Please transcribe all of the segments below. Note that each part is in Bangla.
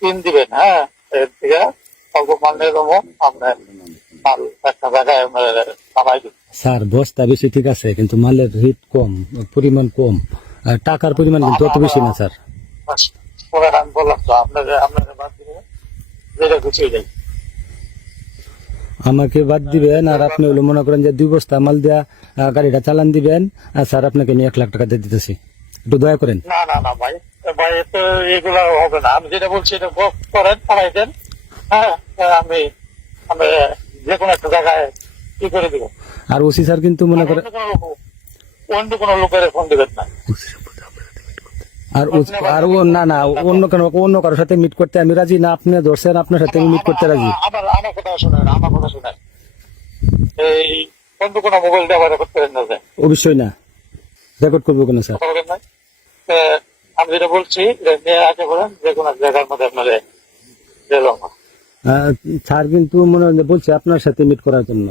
পিন দিবেন, হ্যাঁ, এর থেকে অল্প মাল নিয়ে যাবো, আপনার মাল একটা জায়গায় নামাই দিন। স্যার বস্তা বেশি ঠিক আছে, কিন্তু মালের রেট কম, পরিমাণ কম, আর টাকার পরিমাণ কিন্তু অত বেশি না স্যার। আমি বললাম তো আপনাদের বাদ দিবেন, যেটা গুছিয়ে যাই। আমাকে বাদ দিবেন, আর আপনি হলো মনে করেন যে 2 বস্তা মাল দিয়া গাড়িটা চালান দিবেন, আর স্যার আপনাকে নিয়ে 1 লাখ টাকা দিয়ে দিতেছি, একটু দয়া করেন। না না না ভাই, ভাই তো এগুলো হবে না। আমি যেটা বলছি এটা করেন, পাঠাই দেন। হ্যাঁ, আমি আমি যে কোনো একটা জায়গায় কি করে দিব। আর ওসি স্যার কিন্তু মনে করেন, অন্য কোনো লোকের ফোন দিবেন না। আর না না, অন্য কারোর সাথে মিট করতে আমি রাজি না। আপনি ধরছেন, আপনার সাথে আমি মিট করতে রাজি। আমার কথা শোনেন, আমার কথা শোনেন। এই অন্য কোনো মোবাইল ব্যবহার করতে পারেন না। অবশ্যই না, রেকর্ড করবো কেন স্যার? আমি যেটা বলছি নিয়ে আসতে পারেন যে কোনো জায়গার মধ্যে আপনাদের স্যার কিন্তু মনে হয় বলছে আপনার সাথে মিট করার জন্য।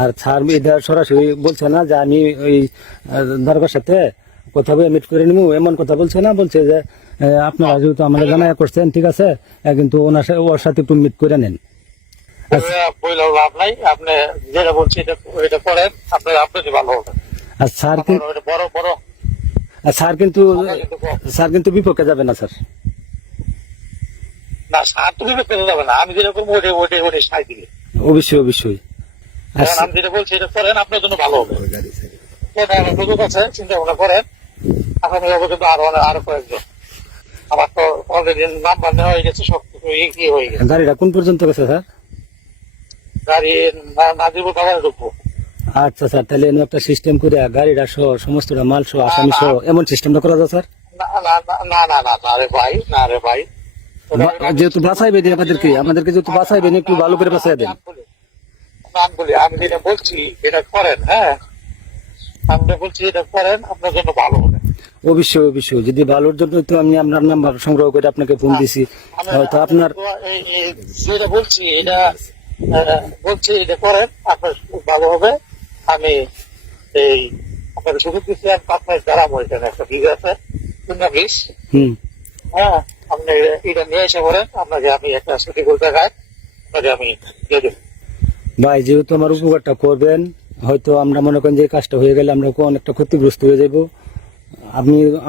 আর স্যার এটা সরাসরি বলছে না যে আমি ওই দরকার সাথে কথা বলে মিট করে নিবো, এমন কথা বলছে না। বলছে যে আপনারা যেহেতু আমাদের জানাই করছেন, ঠিক আছে, কিন্তু ওর সাথে একটু মিট করে নেন। বইলেও লাভ নাই, আপনি যেটা বলছি এটা করেন, আপনাদের ভালো হবে। আর স্যার বড় বড় স্যার কিন্তু বিপক্ষে যাবে না স্যার। না, স্যার তো বিপক্ষে যাবে না। আমি যেরকম ওটে সাই দিলে অবশ্যই অবশ্যই। আমি যেটা বলছি এটা করেন, আপনার জন্য ভালো হবে। সুযোগ আছে, চিন্তা ভাবনা করেন। এখন কিন্তু আরো কয়েকজন আমার তো অলরেডি নাম্বার নেওয়া হয়ে গেছে, সবকিছু কি হয়ে গেছে। গাড়িটা কোন পর্যন্ত গেছে স্যার? গাড়ি নাজিবুল কামাল ঢুকবো। আচ্ছা স্যার, তাহলে এমন একটা সিস্টেম করে গাড়িটা সহ সমস্ত মাল সহ আসামি সহ এমন সিস্টেমটা করা যায় স্যার? না রে ভাই, না রে ভাই, যেহেতু বাঁচাইবেন আমাদেরকে যেহেতু বাঁচাইবেন, একটু ভালো করে বাঁচাই দেন। আমি যেটা বলছি এটা করেন, হ্যাঁ, আমি বলছি এটা করেন, আপনার জন্য ভালো হবে। অবশ্যই অবশ্যই, যদি ভালোর জন্য তো আমি আপনার নাম্বার সংগ্রহ করে আপনাকে ফোন দিছি, হয়তো আপনার যেটা বলছি এটা করেন, আপনার খুব ভালো হবে। আমি এই আপনার সুযোগ দিচ্ছি, আপনার দাঁড়াবো। এখানে একটা বীজ আছে, বীজ, হ্যাঁ, আপনি এটা নিয়ে এসে করেন, আপনাকে আমি একটা সঠিক জায়গায় আপনাকে আমি দিয়ে দেবো। ভাই, যেহেতু আমার উপকারটা করবেন, হয়তো আমরা মনে করেন যে কাজটা হয়ে গেলে আমরা অনেকটা ক্ষতিগ্রস্ত হয়ে যাবো।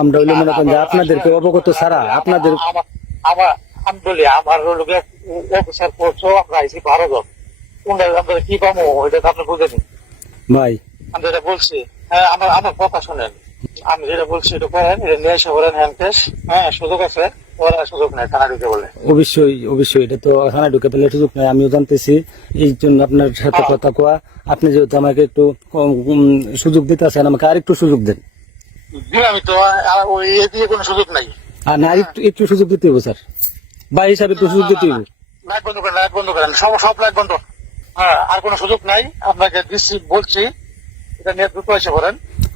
আমরা হইলে মনে করেন যে আপনাদেরকে অবগত ছাড়া আপনাদের আমি বলি আমার লোকের অফিসার করছো, আমরা আইসি 12 জন, কোনটা আমরা কি পাবো ওইটা তো আপনি বুঝেনি ভাই। আমি যেটা বলছি, হ্যাঁ, আমার কথা শোনেন। আমি যেটা বলছি এটা করেন, এটা নিয়ে এসে করেন, হ্যান্ড ক্যাশ, হ্যাঁ, সুযোগ আছে। ওরা সুযোগ নেই থানা ঢুকে বলে। অবশ্যই অবশ্যই, এটা তো থানা ঢুকে পেলে সুযোগ নেই, আমিও জানতেছি। এই জন্য আপনার সাথে কথা কোয়া, আপনি যেহেতু আমাকে একটু সুযোগ দিতে আছেন, আমাকে আরেকটু সুযোগ দেন। আমি তো ওই দিয়ে কোনো সুযোগ নাই। আর না, একটু সুযোগ দিতে হবে স্যার, ভাই হিসাবে একটু সুযোগ দিতে হবে। লাইট বন্ধ করেন, লাইট বন্ধ করেন, সব লাইট বন্ধ। হ্যাঁ, আর কোনো সুযোগ নাই, আপনাকে দিচ্ছি বলছি, এটা নিয়ে দ্রুত এসে করেন।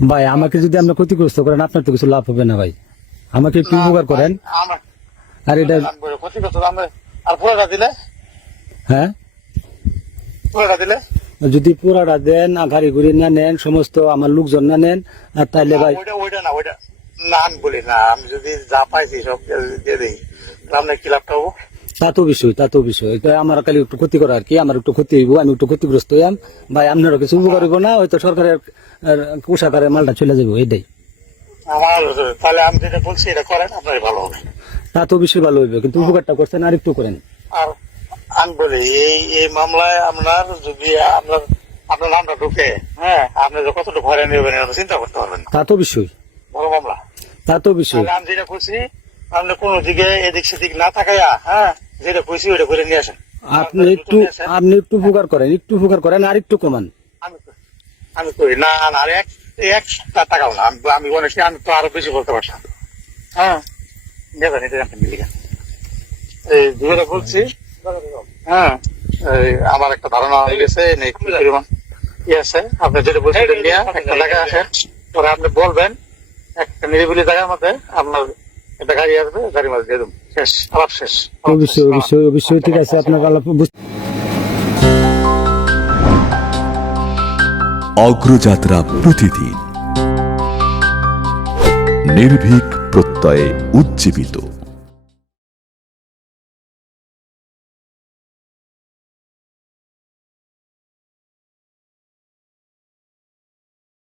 ভাই, আমাকে যদি আপনি ক্ষতিগ্রস্ত করেন, আপনার তো কিছু লাভ হবে না ভাই। আমাকে একটু উপকার করেন। আর এটা ক্ষতিগ্রস্ত আর পুরোটা দিলে, হ্যাঁ, পুরোটা দিলে যদি পুরাটা দেন, গাড়ি ঘুরি না নেন, সমস্ত আমার লোকজন না নেন, আর তাইলে ভাই ওইটা না আমি বলি না। আমি যদি যা পাইছি সব দিয়ে দিই, আপনার কি লাভটা হবো? তা তো বিষয় এটা আমার খালি একটু ক্ষতি করা আর কি, আমার একটু ক্ষতি হইব, আমি একটু ক্ষতিগ্রস্ত হইয়াম ভাই। আপনারও কিছু উপকার হইব না, হয়তো সরকারের কোষাগারে মালটা চলে যাবো, এইটাই। তাহলে আমি যেটা বলছি এটা করেন, আপনার ভালো হবে। তা তো বিষয় ভালো হইবে, কিন্তু উপকারটা করছেন আর একটু করেন। আর আমি বলি এই মামলায় আপনার যদি আপনার নামটা ঢুকে, হ্যাঁ, আপনি কতটুকু ভরে নেবেন চিন্তা করতে পারবেন। তা তো বিষয়, বড় মামলা, তা তো বিষয়। আমি যেটা করছি, আপনি কোনো দিকে এদিক সেদিক না থাকাইয়া, হ্যাঁ, যেটা কইছি ওইটা করে নিয়ে আসেন। আপনি একটু উপকার করেন, আর একটু কমান। আমি করি না, আর এক টাকাও না। আমি অনেক, আমি তো আরো বেশি বলতে পারতাম। হ্যাঁ, নেবেন এটা এই যেটা বলছি, হ্যাঁ, আমার একটা ধারণা হয়ে গেছে পরিমাণ ই আছে। আপনি যেটা বলছেন নিয়ে একটা জায়গায় আসেন, পরে আপনি বলবেন একটা নিরিবিলি জায়গার মধ্যে আপনার একটা গাড়ি আসবে, গাড়ির মধ্যে দিয়ে দেবো, শেষ, আলাপ শেষ। অবশ্যই ঠিক আছে, আপনার আলাপ। অগ্রযাত্রা প্রতিদিন, নির্ভীক প্রত্যয়ে উজ্জীবিত।